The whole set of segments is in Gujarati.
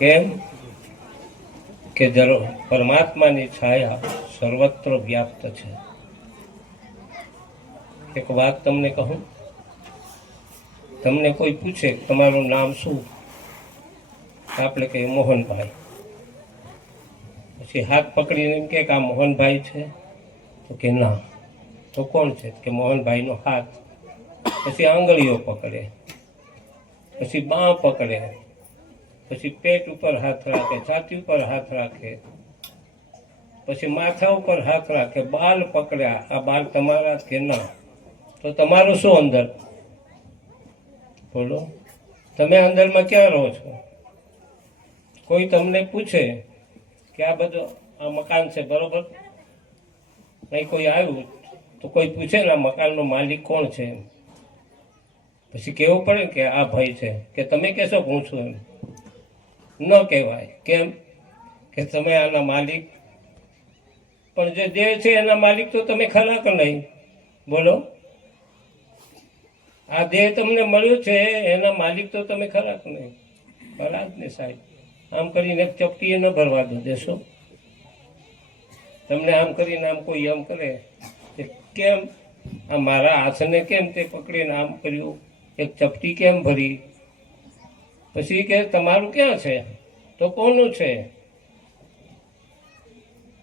કેમ? કે જરો પરમાત્માની છાયા સર્વત્ર વ્યાપ્ત છે. એક વાત તમને કહું? તમને કોઈ પૂછે તમારું નામ શું? આપણે કહીએ મોહનભાઈ. પછી હાથ પકડીને એમ કે આ મોહનભાઈ છે, તો કે ના. તો કોણ છે? કે મોહનભાઈનો હાથ. પછી આંગળીઓ પકડે. પછી બાં પકડે. પછી પેટ ઉપર હાથ રાખે, છાતી ઉપર હાથ રાખે, પછી માથા ઉપર હાથ રાખે, બાલ પકડ્યા, આ બાલ તમારા કે ના? તો તમારું શું અંદર? બોલો. તમે અંદરમાં ક્યાં રહો છો? કોઈ તમને પૂછે કે આ બધું, આ મકાન છે, બરોબર? નહીં, કોઈ આવ્યું તો કોઈ પૂછે ને, આ મકાનનો માલિક કોણ છે પછી કહેવું પડે કે આ ભાઈ છે. કે તમે કહેશો હું છું એમ? ન કહેવાય. કેમ? કે તમે આના માલિક, પણ જે દેહ છે એના માલિક તો તમે ખરા કે નહીં? બોલો. આ દેહ તમને મળ્યો છે, એના માલિક તો તમે ખરા કે નહીં? ખરા જ ને સાહેબ. આમ કરીને ચપટીએ ન ભરવા દો દેશો. તમને આમ કરીને આમ કોઈ આમ કરે કે કેમ? આ મારા હાથને કેમ તે પકડીને આમ કર્યું? એક ચપટી કેમ ભરી? પછી કે તમારું ક્યાં છે? તો કોનું છે?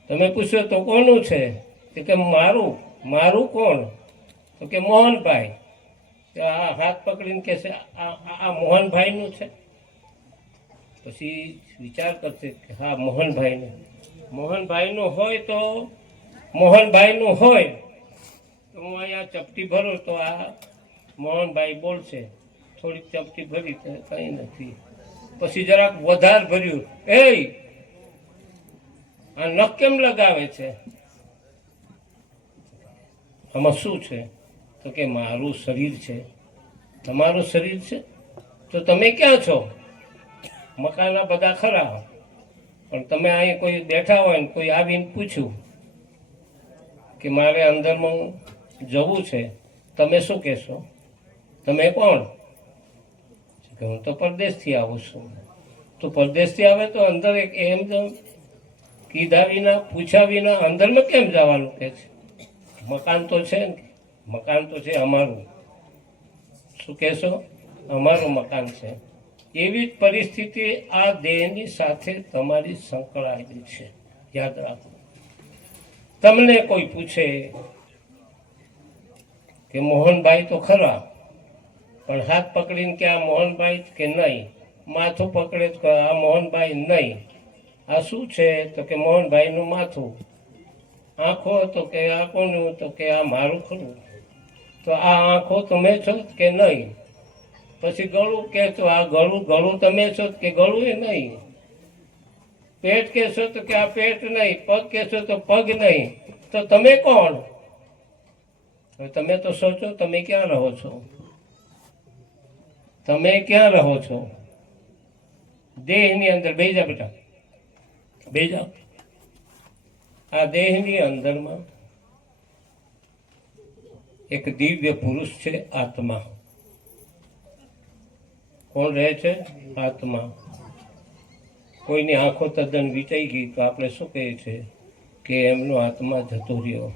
તમે પૂછો તો કોનું છે? તો કે મારું. મારું કોણ? તો કે મોહનભાઈ. આ હાથ પકડીને કે છે આ મોહનભાઈનું છે? પછી વિચાર કરશે કે હા, મોહનભાઈનું. મોહનભાઈનું હોય તો મોહનભાઈનું હોય. તો હું અહીંયા ચપટી ભરું તો આ મોહનભાઈ બોલશે. થોડીક ચપટી ભરી કંઈ નથી. પછી જરાક વધાર ભર્યું. એ આ નખ કેમ લગાવે છે? આમાં શું છે? તો કે મારું શરીર છે. તમારું શરીર છે? તો તમે ક્યાં છો? મકાના બધા ખરા. પણ તમે અહીં કોઈ બેઠા હોય ને કોઈ આવીને પૂછ્યું કે મારે અંદરમાં જવું છે, તમે શું કહેશો? તમે કોણ? કે હું તો પરદેશથી આવું છું. તો પરદેશથી આવે તો અંદર એક એમ જ કીધા વિના, પૂછ્યા વિના અંદરમાં કેમ જવાનું કે છે? મકાન તો છે ને. મકાન તો છે અમારું. શું કહેશો? અમારું મકાન છે. એવી જ પરિસ્થિતિ આ દેહની સાથે તમારી સંકળાયેલી છે. યાદ રાખો. તમને કોઈ પૂછે કે મોહનભાઈ તો ખરા પણ હાથ પકડીને કે આ મોહનભાઈ કે નહીં? માથું પકડે તો આ મોહનભાઈ નહીં. આ શું છે? તો કે મોહનભાઈનું માથું. આંખો તો કે આ કોનું? તો કે આ મારું ખરું. તો આ આંખો તમે છો કે નહીં? પછી ગળું કે તો આ ગળું? ગળું તમે છો કે ગળું એ નહીં? પેટ કહેશો તો કે આ પેટ નહીં, પગ કહેશો તો પગ નહીં. તો તમે કોણ? હવે તમે તો સોચો, તમે ક્યાં રહો છો? તમે ક્યાં રહો છો? દેહની અંદર બેજા બેટા. બેસી જાઓ. આ દેહની અંદરમાં એક દિવ્ય પુરુષ છે આત્મા. કોણ રહે છે? આત્મા. કોઈની આંખો તદ્દન વીંટાઈ ગઈ તો આપણે શું કહીએ છીએ કે એમનો આત્મા જતો રહ્યો.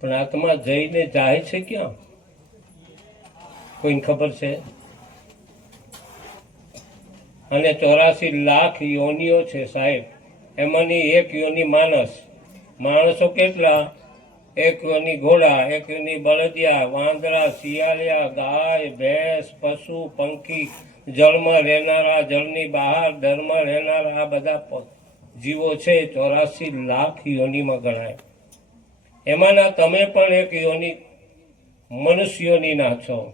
પણ આત્મા જઈને જાય છે ક્યાં? કોઈને ખબર છે? અને ચોરાસી લાખ યોનિઓ છે સાહેબ. એમાંની એક યોની માણસ. માણસો કેટલા? એક યોની ઘોડા, એક યોની બળદિયા, વાંદરા, શિયાળિયા, ગાય, ભેંસ, પશુ, પંખી, જળમાં રહેનારા, જળની બહાર દરમાં રહેનારા, આ બધા જીવો છે ચોરાસી લાખ યોનીમાં ગણાય. એમાંના તમે પણ એક યોની મનુષ્યોનીના છો.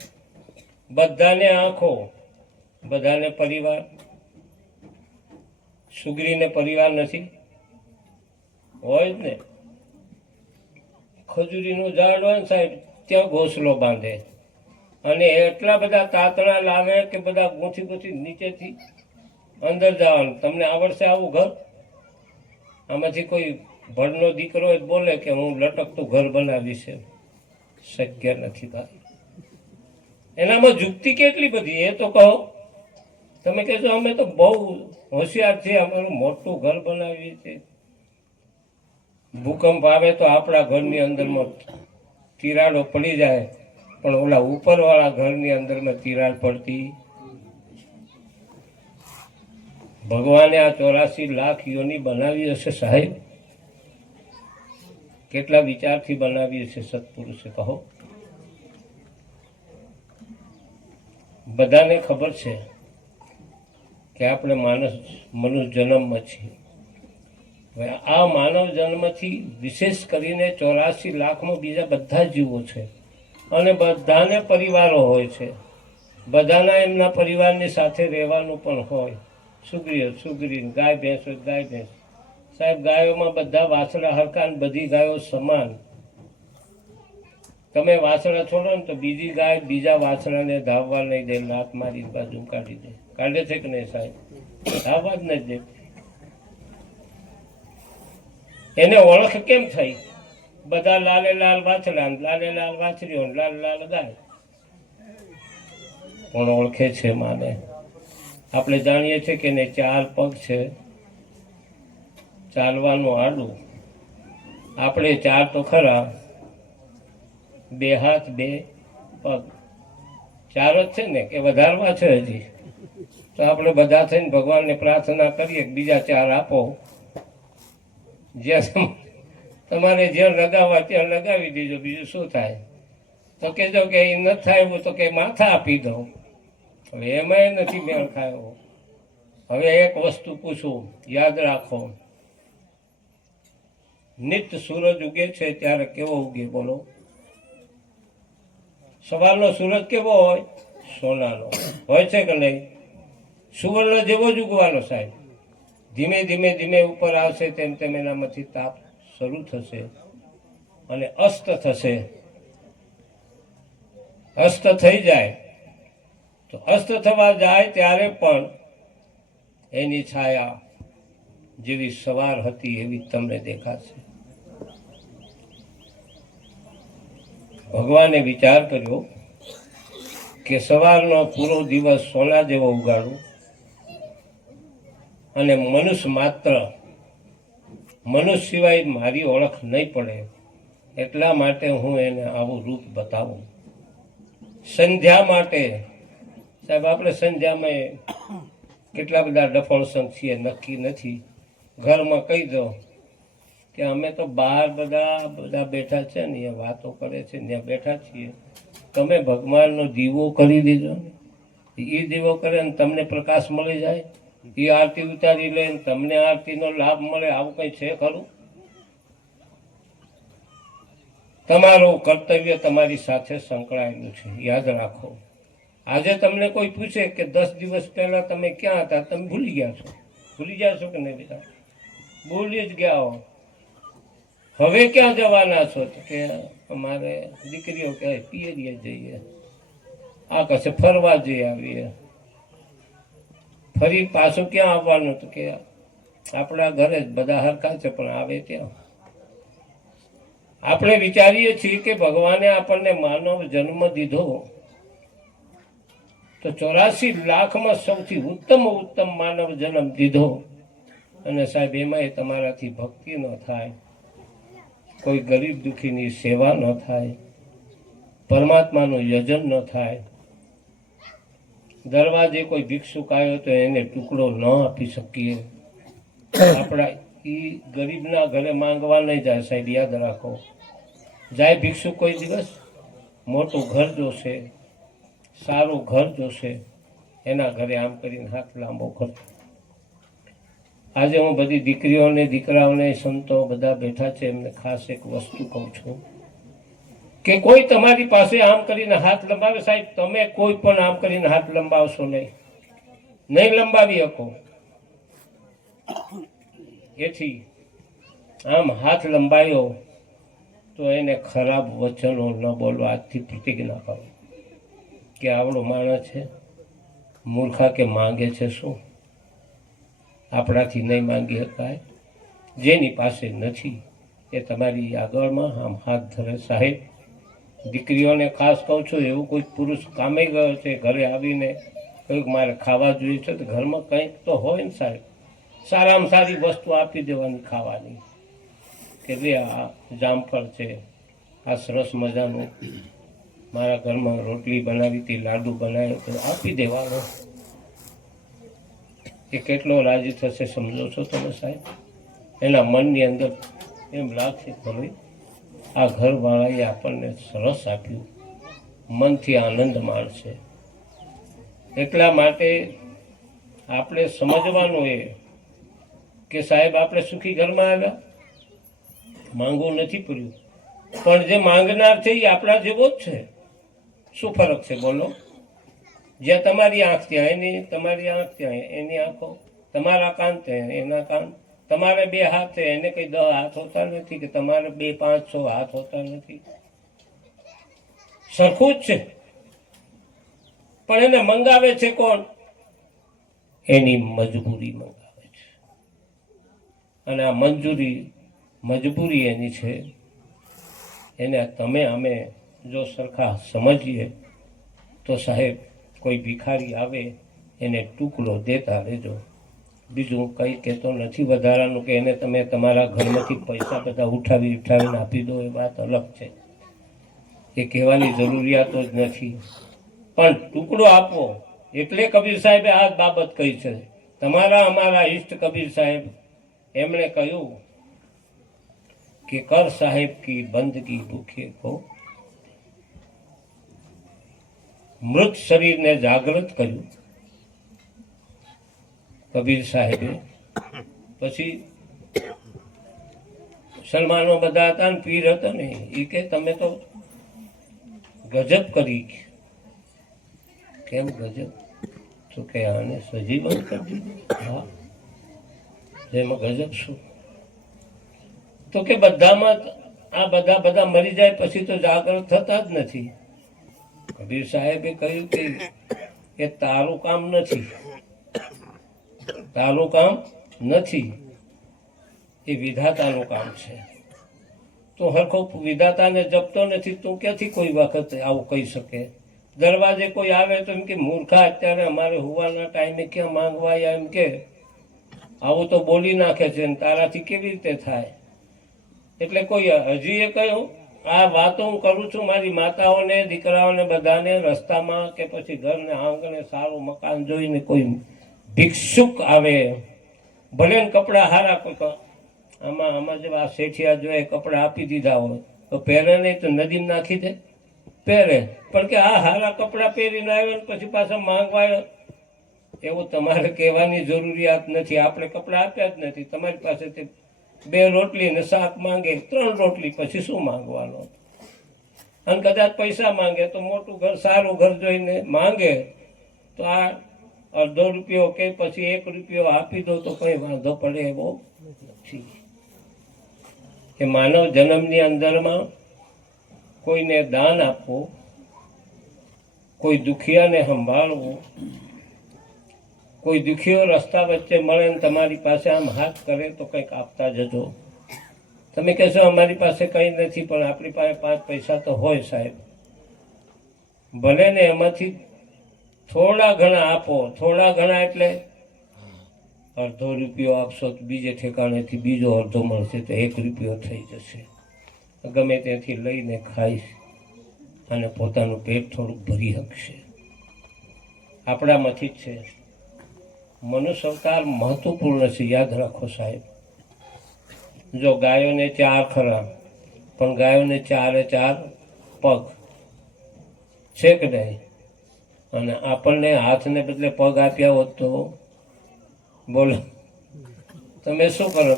બધાને આંખો, બધાને પરિવાર, સુગરીને પરિવાર નથી. હોય જ ને. ખજૂરીનું ઝાડ હોય ને સાહેબ, ત્યાં ઘોસલો બાંધે. અને એટલા બધા તાતણા લાવે કે બધા ગૂંથી ગૂંથી નીચેથી અંદર જવાનું. તમને આવડશે આવું ઘર? આમાંથી કોઈ ભણનો દીકરો બોલે કે હું લટકતું ઘર બનાવીશ શક્ય નથી ભાઈ. એનામાં જુક્તિ કેટલી બધી? એ તો કહો. તમે કહેશો, અમે તો બહુ હોશિયાર છીએ, અમારું મોટું ઘર બનાવીએ છીએ. ભૂકંપ આવે તો આપણા ઘરની અંદરમાં તિરાડો પડી જાય, પણ ઓલા ઉપરવાળા ઘરની અંદરમાં તિરાડ પડતી. ભગવાને આ ચોરાસી લાખ યોની બનાવી હશે સાહેબ? કેટલા વિચારથી બનાવી હશે સત્પુરુષે? કહો. બધાને ખબર છે કે આપણે માણસ મનુષ્ય જન્મમાં છીએ. હવે આ માનવ જન્મથી વિશેષ કરીને ચોરાસી લાખમાં બીજા બધા જીવો છે અને બધાને પરિવારો હોય છે. બધાના એમના પરિવારની સાથે રહેવાનું પણ હોય. સુગ્રીય સુગ્રી ગાય, ભેંસ હોય ગાય, ભેંસ. સાહેબ, ગાયોમાં બધા વાછડા હરકા બધી ગાયો સમાન. તમે વાસણા છોડો ને તો બીજી ગાય બીજા વાસણાને ધાવવા નહીં દે, નાક મારી બાજુ કાઢી દે. કાઢે છે કે નહીં સાહેબ? ધાવવા જ નહીં દે. એને ઓળખ કેમ થઈ? બધા લાલે લાલ વાછડા લાલે લાલ વાછરીઓ લાલ લાલ ગાય. પણ ઓળખે છે માને. આપણે જાણીએ છીએ કે એને ચાર પગ છે. ચાલવાનું આડું. આપણે ચાર તો ખરા. બે હાથ, બે પગ. ચાર જ છે ને, કે વધારવા છે હજી. તો આપણે બધા થઈને ભગવાનને પ્રાર્થના કરીએ બીજા ચાર આપો. જ્યાં તમારે જ્યાં લગાવવા ત્યાં લગાવી દેજો, બીજું શું થાય? તો કહેજો કે એ ન થાય એવું તો કે માથા આપી દઉં. હવે એમાંય નથી મેળ ખાયો. હવે એક વસ્તુ પૂછું, યાદ રાખો. નિત સૂરજ ઉગે છે ત્યારે કેવો ઉગે બોલો? સવારનો સૂરજ કેવો હોય? સોનાનો હોય છે કે નહીં? સુવર્ણ જેવો જ ઉગવાનો સાહેબ. ધીમે ધીમે ધીમે ઉપર આવશે તેમ તેમ એનામાંથી તાપ શરૂ થશે અને અસ્ત થશે. અસ્ત થઈ જાય. તો અસ્ત થવા જાય ત્યારે પણ એની છાયા જેવી સવાર હતી એવી તમને દેખાશે. ભગવાને વિચાર કર્યો કે સવારનો પૂરો દિવસ સોના જેવો ઉગાડું અને મનુષ્ય માત્ર મનુષ્ય સિવાય મારી ઓળખ નહીં પડે એટલા માટે હું એને આવું રૂપ બતાવું. સંધ્યા માટે, સાહેબ, આપણે સંધ્યામાં કેટલા બધા ડફોળસંગ છીએ, નક્કી નથી. ઘરમાં કહી દો કે અમે તો બહાર બધા બધા બેઠા છે ને એ વાતો કરે છે ને બેઠા છીએ. તમે ભગવાનનો દીવો કરી દીધો ને. એ દીવો કરે ને તમને પ્રકાશ મળી જાય. એ આરતી ઉતારી લે ને તમને આરતીનો લાભ મળે, આવું કંઈ છે ખરું? તમારું કર્તવ્ય તમારી સાથે સંકળાયેલું છે, યાદ રાખો. આજે તમને કોઈ પૂછે કે દસ દિવસ પહેલા તમે ક્યાં હતા, તમે ભૂલી ગયા છો. ભૂલી ગયા છો કે નહીં બેટા? ભૂલી જ ગયા હો. હવે ક્યાં જવાના છો? તો કે અમારે દીકરીઓ કહે પિયરીએ જઈએ. આ કશે ફરવા જઈ આવીએ. ફરી પાછું ક્યાં આવવાનું? તો કે આપણા ઘરે જ બધા હરખા છે, પણ આવે ત્યાં આપણે વિચારીએ છીએ કે ભગવાને આપણને માનવ જન્મ દીધો. તો ચોરાસી લાખમાં સૌથી ઉત્તમ ઉત્તમ માનવ જન્મ દીધો. અને સાહેબ એમાં તમારાથી ભક્તિ ન થાય. કોઈ ગરીબ દુઃખીની સેવા ન થાય, પરમાત્માનું યજન ન થાય. દરવાજે કોઈ ભિક્ષુક આવ્યો તો એને ટુકડો ન આપી શકીએ. આપણા એ ગરીબના ઘરે માંગવા નહીં જાય સાહેબ, યાદ રાખો. જાય ભિક્ષુક કોઈ દિવસ? મોટું ઘર જોશે, સારું ઘર જોશે, એના ઘરે આમ કરીને હાથ લાંબો કરતો આજે હું બધી દીકરીઓને, દીકરાઓને, સંતો બધા બેઠા છે, એમને ખાસ એક વસ્તુ કહું છું કે કોઈ તમારી પાસે આમ કરીને હાથ લંબાવે સાહેબ, તમે કોઈ પણ આમ કરીને હાથ લંબાવશો નહીં. નહીં લંબાવી શકો. એથી આમ હાથ લંબાયો તો એને ખરાબ વચનો ન બોલવા આજથી પ્રતિજ્ઞા કરો કે આવડો માણસ છે, મૂર્ખા કે માંગે છે શું? આપણાથી નહીં માંગી શકાય. જેની પાસે નથી એ તમારી આગળમાં આમ હાથ ધરે. સાહેબ, દીકરીઓને ખાસ કહું છું, એવું કોઈ પુરુષ કામે ગયો છે, ઘરે આવીને કંઈક મારે ખાવા જોઈએ છે, તો ઘરમાં કંઈક તો હોય ને સાહેબ. સારામાં સારી વસ્તુ આપી દેવાની ખાવાની. કે ભાઈ આ જામફળ છે, આ સરસ મજાનું. મારા ઘરમાં રોટલી બનાવી હતી, લાડુ બનાવ્યો આપી દેવાનો. એ કેટલો રાજી થશે સમજો છો તમે સાહેબ? એના મનની અંદર એમ લાગશે ભાઈ આ ઘરવાળાએ આપણને સરસ આપ્યું. મનથી આનંદ માણશે એટલા માટે આપણે સમજવાનું એ કે સાહેબ આપણે સુખી ઘરમાં આવ્યા. માંગવું નથી પડ્યું પણ જે માંગનાર છે એ આપણા જેવો જ છે. શું ફરક છે? બોલો. જ્યાં તમારી આંખ ત્યાં, એની તમારી આંખ ત્યાં, એની આંખો, તમારા કાન ત્યાં, એના કાન. તમારે બે હાથ છે, એને કંઈ દસ હાથ હોતા નથી કે તમારે બે, પાંચ, છ હાથ હોતા નથી. સરખું જ છે. પણ એને મંગાવે છે કોણ? એની મજબૂરી મંગાવે છે. અને આ મંજૂરી, મજબૂરી એની છે. એને તમે અમે જો સરખા સમજીએ, તો સાહેબ કોઈ ભિખારી આવે, એને ટુકડો દેતા રહેજો. બીજું કંઈ કહેતો નથી વધારાનું કે એને તમે તમારા ઘરમાંથી પૈસા બધા ઉઠાવી ઉઠાવીને આપી દો, એ વાત અલગ છે. એ કહેવાની જરૂરિયાતો જ નથી. પણ ટુકડો આપો. એટલે કબીર સાહેબે આ બાબત કહી છે. તમારા અમારા ઈષ્ટ કબીર સાહેબ, એમણે કહ્યું કે કર સાહેબ કી બંદગી ભૂખે કો મૃત શરીરને જાગૃત કર્યું. કબીર સાહેબે. પછી સલમાનો બધા હતા ને પીર હતા ને એ કે તમે તો ગજબ કરી કેમ ગજબ? તો કે આને સજીવન કરી દીધું. હા. જેમાં ગજબ શું? તો કે બધામાં આ બધા બધા મરી જાય પછી તો જાગૃત થતા જ નથી. કબીર સાહેબે કહ્યું કે એ તારું કામ નથી. તારું કામ નથી. એ વિધાતાનું કામ છે. તું હરખો વિધાતાને જપતો નથી, તું ક્યાંથી કોઈ વખત આવું કહી શકે? દરવાજે કોઈ આવે તો એમ કે, મૂર્ખા, અત્યારે અમારે હોવાના ટાઈમે ક્યાં માંગવા એમ કે, આવું તો બોલી નાખે છે તારાથી કેવી રીતે થાય? એટલે કોઈ હજી એ કહ્યું આ વાતો હું કરું છું મારી માતાઓને, દીકરાઓને બધાને રસ્તામાં કે પછી ઘરને આંગણે સારું મકાન જોઈને કોઈ ભિક્ષુક આવે. ભલે ને કપડાં હારા કોઈ આમાં આમાં જેવા આ શેઠિયા જોઈએ કપડાં આપી દીધા હોય, તો પહેરે નહીં તો નદીમાં નાખી દે. પહેરે. પણ કે આ હારા કપડાં પહેરીને આવે ને પછી પાછા માંગવા એવું તમારે કહેવાની જરૂરિયાત નથી. આપણે કપડાં આપ્યા જ નથી. તમારી પાસેથી બે રોટલી ને શાક માંગે, ત્રણ રોટલી, પછી શું માંગવાનો? અને કદાચ પૈસા માંગે તો મોટું ઘર, સારું ઘર જોઈને માંગે, તો આ અડધો રૂપિયો કે પછી એક રૂપિયો આપી દો તો કંઈ વાંધો પડે એવો નથી. કે માનવ જન્મની અંદરમાં કોઈને દાન આપવું, કોઈ દુખિયાને સંભાળવું કોઈ દુખીઓ રસ્તા વચ્ચે મળે ને તમારી પાસે આમ હાથ કરે તો કંઈક આપતા જજો. તમે કહેશો, અમારી પાસે કંઈ નથી, પણ આપણી પાસે પાંચ પૈસા તો હોય સાહેબ. ભલે ને એમાંથી થોડા ઘણા આપો, થોડા ઘણા એટલે અડધો રૂપિયો આપશો તો બીજે ઠેકાણેથી બીજો અડધો મળશે તો એક રૂપિયો થઈ જશે. ગમે ત્યાંથી લઈને ખાઈશ અને પોતાનું પેટ થોડુંક ભરી શકશે આપણામાંથી જ છે. અવતાર મહત્વપૂર્ણ છે, યાદ રાખો સાહેબ. જો ગાયોને ચાર ખરા, પણ ગાયોને ચારે ચાર પગ. છે કે નહીં? અને આપણને હાથને બદલે પગ આપ્યા હોત તો બોલો. તમે શું કરો?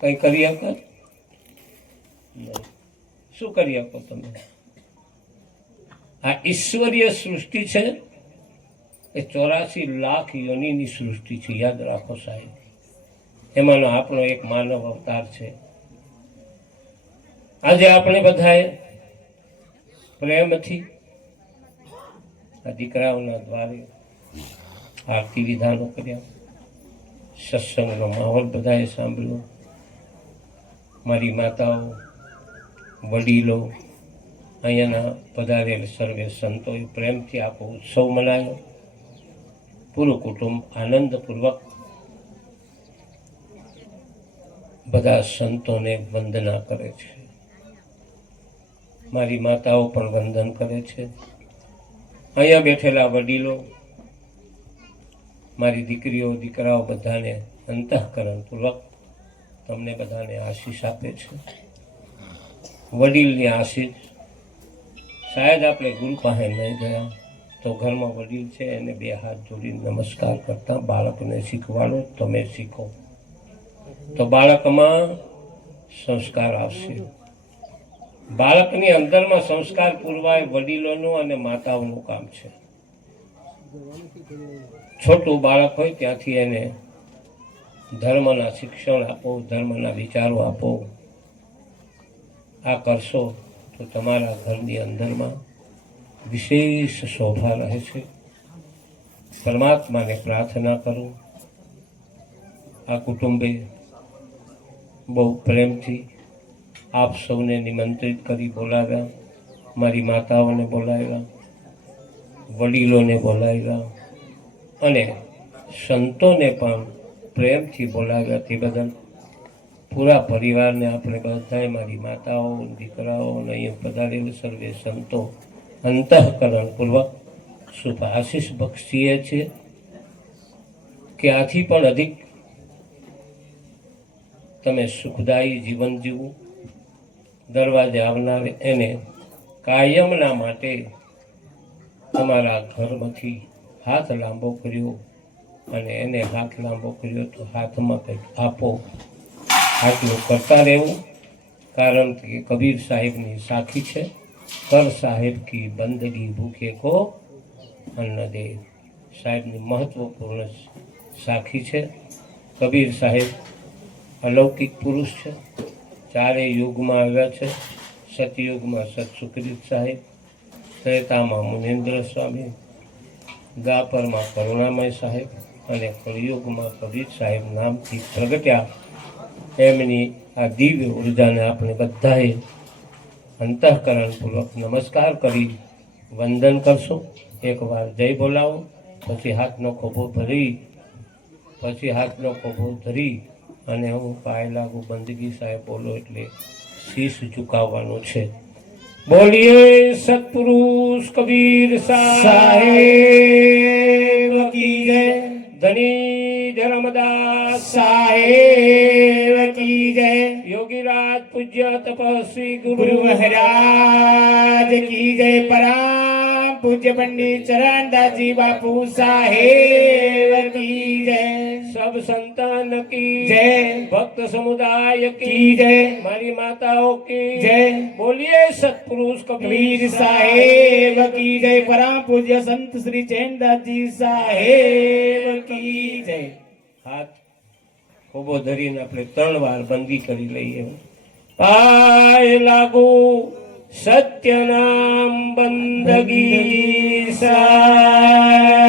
કંઈ કરી શકો? શું કરી શકો તમે? આ ઈશ્વરીય સૃષ્ટિ છે એ ચોરાસી લાખ યોનિની સૃષ્ટિ છે, યાદ રાખો સાહેબ. એમાંનો આપણો એક માનવ અવતાર છે. આજે આપણે બધાએ પ્રેમથી આ દીકરાઓના દ્વારે આરતી વિધાનો કર્યા. સત્સંગનો માહોલ બધાએ સાંભળ્યો. મારી માતાઓ, વડીલો, અહીંયાના પધારેલ સર્વે સંતોએ પ્રેમથી આખો ઉત્સવ મનાયો. પૂરું કુટુંબ આનંદપૂર્વક બધા સંતોને વંદના કરે છે. મારી માતાઓ પણ વંદન કરે છે. અહીંયા બેઠેલા વડીલો, મારી દીકરીઓ, દીકરાઓ બધાને અંતઃકરણપૂર્વક તમને બધાને આશીષ આપે છે. વડીલની આશીષ. શાયદ આપણે ગુરુ પાસે નહીં ગયા. તો ઘરમાં વડીલ છે, એને બે હાથ જોડીને નમસ્કાર કરતા બાળકને શીખવાડો તમે શીખો. તો બાળકમાં સંસ્કાર આવશે બાળકની અંદરમાં સંસ્કાર પૂરવાય વડીલોનું અને માતાઓનું કામ છે. છોટું બાળક હોય ત્યાંથી એને ધર્મના શિક્ષણ આપો, ધર્મના વિચારો આપો. આ કરશો તો તમારા ઘરની અંદરમાં વિશેષ શોભા રહે છે. પરમાત્માને પ્રાર્થના કરો. આ કુટુંબે બહુ પ્રેમથી આપ સૌને નિમંત્રિત કરી બોલાવ્યા, મારી માતાઓને બોલાવ્યા, વડીલોને બોલાવ્યા અને સંતોને પણ પ્રેમથી બોલાવ્યા તે બદલ પૂરા પરિવારને આપણે બધાએ મારી માતાઓ દીકરાઓ અને અહીંયા પધારેલ સર્વે સંતો અંતઃકરણપૂર્વક શુભ આશીષ બક્ષીએ છીએ કે આથી પણ અધિક તમે સુખદાયી જીવન જીવવું દરવાજે આવનાર એને કાયમના માટે તમારા ઘરમાંથી હાથ લાંબો કર્યો અને એને હાથ લાંબો કર્યો તો હાથમાં કંઈક આપો. આટલું કરતા રહેવું. કારણ કે કબીર સાહેબની સાખી છે. કર સાહેબ કી બંદગી ભૂખે કો અન્ન દે. સાહેબની મહત્વપૂર્ણ સાખી છે. કબીર સાહેબ અલૌકિક પુરુષ છે. ચારે યુગમાં આવ્યા છે. સતયુગમાં સત સુખદીપ સાહેબ, ત્રેતામાં મુનેન્દ્ર સ્વામી, ગાપરમાં કરુણામય સાહેબ અને કળિયુગમાં કબીર સાહેબ નામથી પ્રગટ્યા. એમની આ દિવ્ય ઉર્જાને આપણે બધાએ અંતઃકરણપૂર્વક નમસ્કાર કરી વંદન કરશો. એકવાર જય બોલાવો. પછી હાથનો ખોભો ભરી પછી હાથનો ખોભો ધરી અને હું પાય લાગુ બંદગી સાહેબ બોલો એટલે શીશ ઝુકાવવાનો છે. બોલીએ સત્પુરુષ કબીર સાહેબ ધની ધર્મદાસ સાહેબ કી જય યોગીરાજ પૂજ્ય તપસ્વી ગુરુ ગુરુ મહારાજ કી જય પરામ પૂજ્ય પંડિત ચરણદાસજી બાપુ સાહેબ કી જય સબ સંતાન કી જય ભક્ત સમુદાય કી કી જય મારી માતાઓ કી જય બોલીએ સત્પુરુષ કબીર કબીર સાહેબ કી જય પરામ પૂજ્ય સંત શ્રી ચેનદાસજી સાહેબ કી જય હાથ ખોબો ધરીને આપણે ત્રણ વાર બંદી કરી લઈએ. પાય લાગુ સત્ય નામ બંદગી સાહેબ